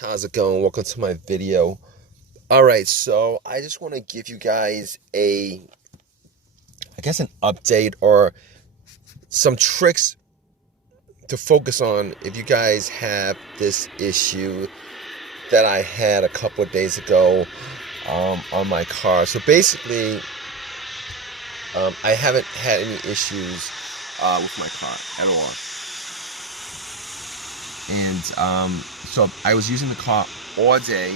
How's it going? Welcome to my video. All right, so I just want to give you guys an update or some tricks to focus on if you guys have this issue that I had a couple of days ago on my car. So basically, I haven't had any issues with my car at all. And so I was using the car all day.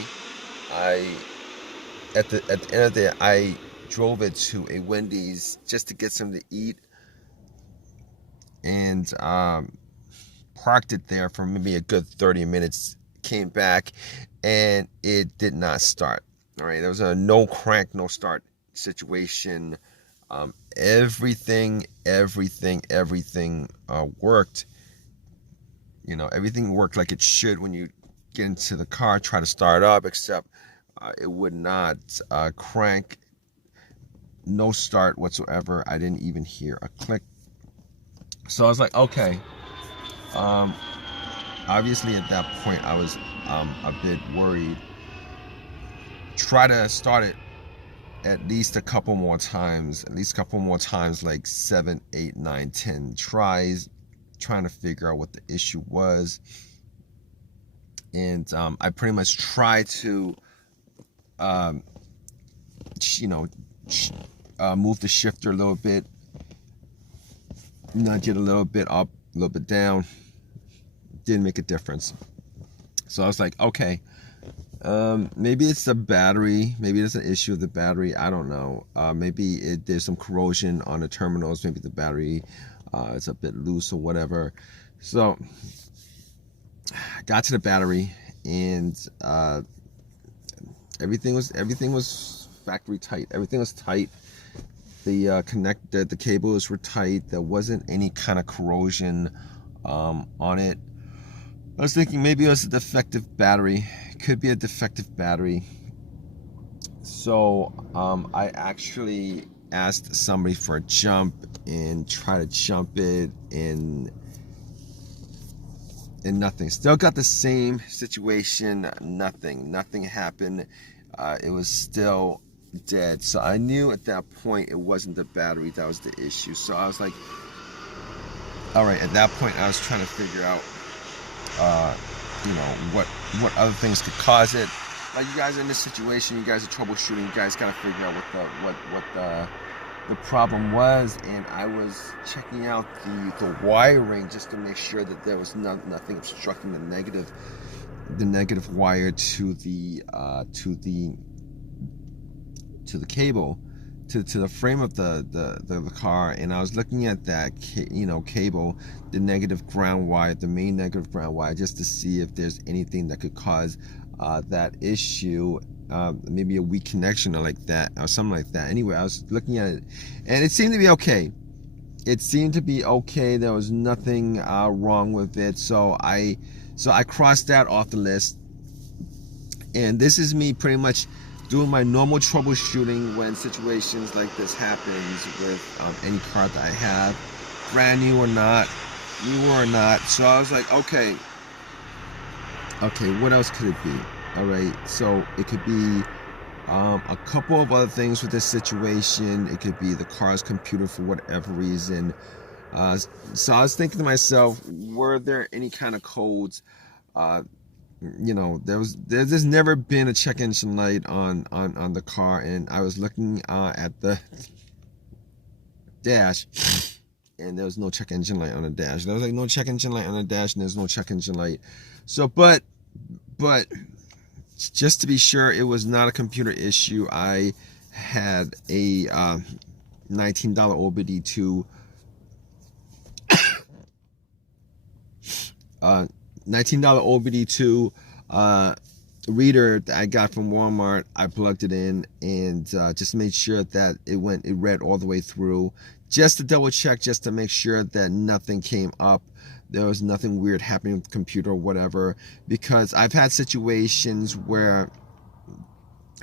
At the end of the day, I drove it to a Wendy's just to get something to eat, and parked it there for maybe a good 30 minutes. Came back, and it did not start. All right, there was a no crank, no start situation. Everything worked. You know, everything worked like it should when you get into the car, try to start up, except it would not crank, no start whatsoever. I didn't even hear a click. So I was like, okay. Obviously at that point I was a bit worried. Try to start it at least a couple more times, like 7, 8, 9, 10 tries, trying to figure out what the issue was. And I pretty much tried to move the shifter a little bit, nudge it a little bit up, a little bit down. Didn't make a difference. So I was like, okay, maybe it's the battery, maybe there's an issue with the battery, I don't know. Maybe there's some corrosion on the terminals, maybe the battery is a bit loose or whatever. So I got to the battery, and everything was factory tight. Everything was tight. The cables were tight. There wasn't any kind of corrosion on it. I was thinking maybe it was a defective battery. It could be a defective battery. So I actually asked somebody for a jump and try to jump it, and nothing. Still got the same situation. Nothing happened. It was still dead. So I knew at that point it wasn't the battery that was the issue. So I was like, all right. At that point I was trying to figure out what other things could cause it. Like, you guys are in this situation, you guys are troubleshooting, you guys gotta figure out what the problem was. And I was checking out the wiring just to make sure that there was nothing obstructing the negative wire to the cable, to the frame of the car. And I was looking at that cable, the negative ground wire, the main negative ground wire, just to see if there's anything that could cause that issue. Maybe a weak connection or like that, or something like that. Anyway, I was looking at it, and it seemed to be okay. There was nothing wrong with it. So I crossed that off the list. And this is me pretty much doing my normal troubleshooting when situations like this happens with any car that I have, brand new or not. So I was like, okay, what else could it be? All right, so it could be a couple of other things with this situation. It could be the car's computer for whatever reason. So I was thinking to myself, were there any kind of codes? There's never been a check engine light on the car, and I was looking at the dash, and there was no check engine light on the dash. There was like no check engine light on the dash, and there's no check engine light. So, but just to be sure it was not a computer issue, I had a $19 OBD2 $19 OBD2 reader that I got from Walmart. I plugged it in, and just made sure that it read all the way through, just to double check, just to make sure that nothing came up. There was nothing weird happening with the computer or whatever, because I've had situations where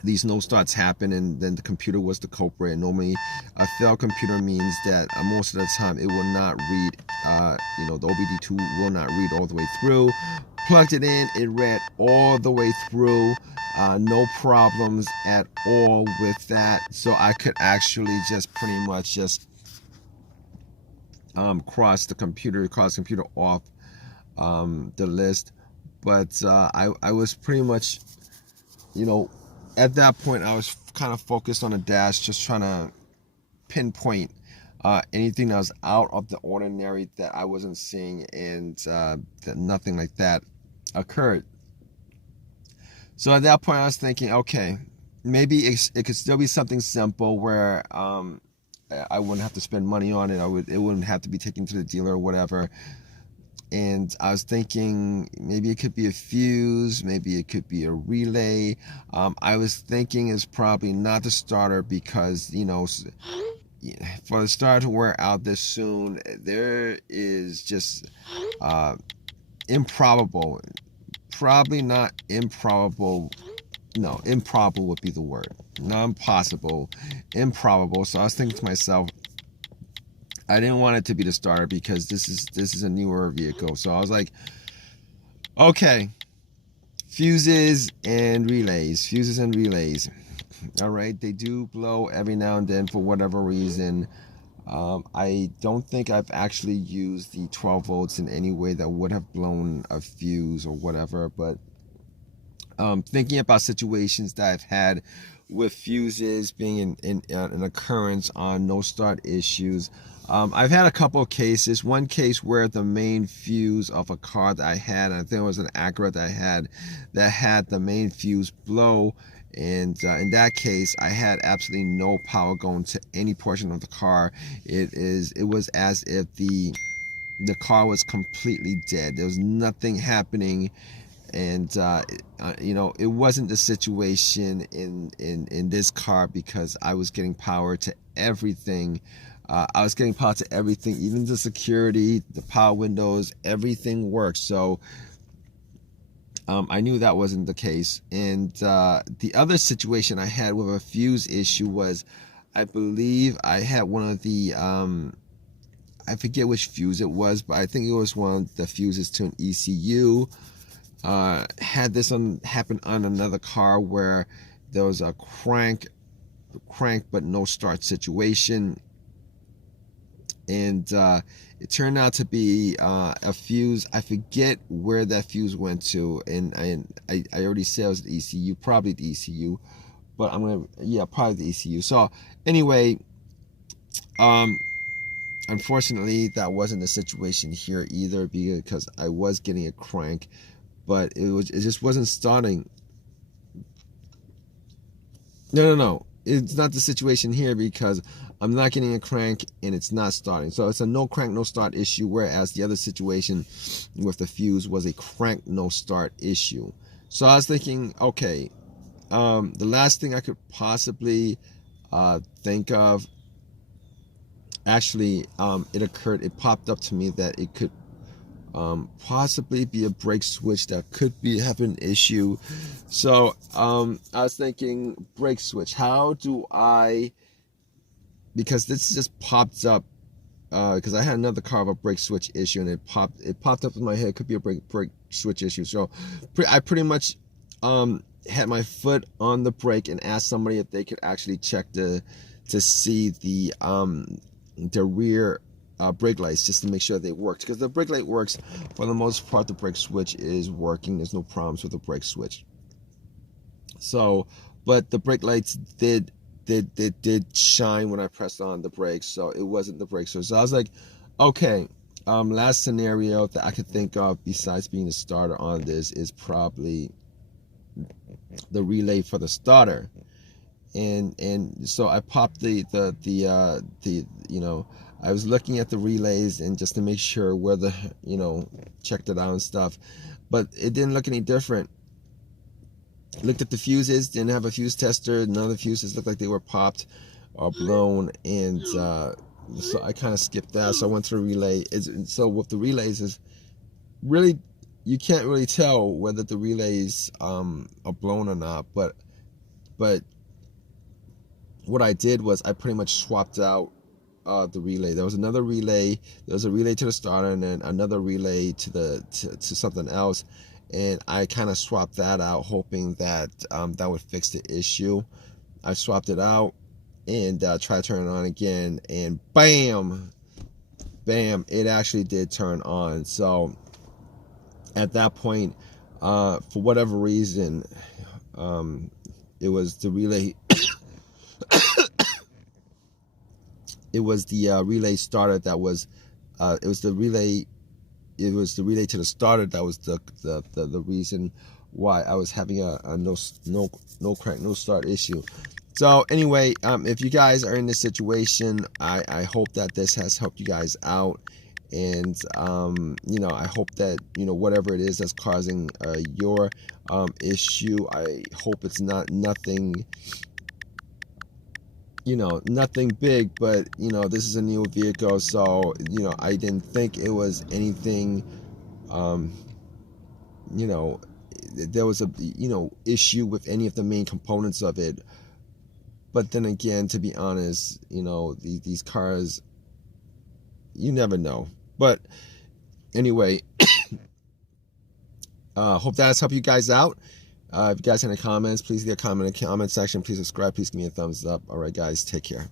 these no starts happen, and then the computer was the culprit. And normally a failed computer means that most of the time it will not read, the OBD2 will not read all the way through, Plugged it in, it read all the way through. No problems at all with that. So I could actually just pretty much just cross the computer off the list. But I was pretty much, at that point I was kind of focused on the dash, just trying to pinpoint anything that was out of the ordinary that I wasn't seeing, and that nothing like that occurred. So at that point I was thinking, okay, maybe it could still be something simple where I wouldn't have to spend money on it. It wouldn't have to be taken to the dealer or whatever. And I was thinking maybe it could be a fuse, maybe it could be a relay. I was thinking it's probably not the starter because, for the starter to wear out this soon, there is just improbable, probably not improbable. No, improbable would be the word. Not impossible, improbable. So I was thinking to myself, I didn't want it to be the starter because this is a newer vehicle. So I was like, okay, fuses and relays. All right, they do blow every now and then for whatever reason. I don't think I've actually used the 12 volts in any way that would have blown a fuse or whatever, but thinking about situations that I've had with fuses being an occurrence on no start issues. I've had a couple of cases. One case where the main fuse of a car that I had, I think it was an Acura that had the main fuse blow, and in that case I had absolutely no power going to any portion of the car. It was as if the car was completely dead. There was nothing happening. And it wasn't the situation in this car because I was getting power to everything. I was getting power to everything, even the security, the power windows, everything worked. So I knew that wasn't the case. And the other situation I had with a fuse issue was, I believe I had one of the I forget which fuse it was, but I think it was one of the fuses to an ECU. Had this happen on another car where there was a crank but no start situation, and it turned out to be a fuse. I forget where that fuse went to, and I already said it was the ECU, probably the ECU, but probably the ECU. So anyway, unfortunately that wasn't the situation here either, because I was getting a crank, but it just wasn't starting. No. It's not the situation here because I'm not getting a crank and it's not starting. So it's a no crank, no start issue, whereas the other situation with the fuse was a crank, no start issue. So I was thinking, okay, the last thing I could possibly think of, actually, it popped up to me that it could possibly be a brake switch that could have an issue. So I was thinking, brake switch, how do I, because this just popped up, because I had another car with a brake switch issue, and it popped up in my head, it could be a brake switch issue. So I pretty much had my foot on the brake and asked somebody if they could actually check to see the rear brake lights, just to make sure they worked, because the brake light works for the most part. The brake switch is working. There's no problems with the brake switch. So, but the brake lights did shine when I pressed on the brakes, so it wasn't the brake switch. So I was like, okay, last scenario that I could think of besides being the starter on this is probably the relay for the starter. And so I popped I was looking at the relays and just to make sure whether, checked it out and stuff, but it didn't look any different. Looked at the fuses, didn't have a fuse tester. None of the fuses looked like they were popped or blown, and so I kind of skipped that. So I went to the relay. So with the relays, is really, you can't really tell whether the relays are blown or not. But what I did was I pretty much swapped out the relay. There was another relay. There was a relay to the starter, and then another relay to something else. and I kind of swapped that out, hoping that that would fix the issue. I swapped it out and tried to turn it on again, and bam, it actually did turn on. So at that point, for whatever reason, it was the relay. It was the relay starter that was. It was the relay. It was the relay to the starter that was the reason why I was having a no crank, no start issue. So anyway, if you guys are in this situation, I hope that this has helped you guys out. And I hope that whatever it is that's causing your issue, I hope it's nothing nothing big, but this is a new vehicle, so I didn't think it was anything. There was a issue with any of the main components of it. But then again, to be honest, these cars, you never know. But anyway, hope that's helped you guys out. If you guys have any comments, please leave a comment in the comment section. Please subscribe. Please give me a thumbs up. All right, guys, take care.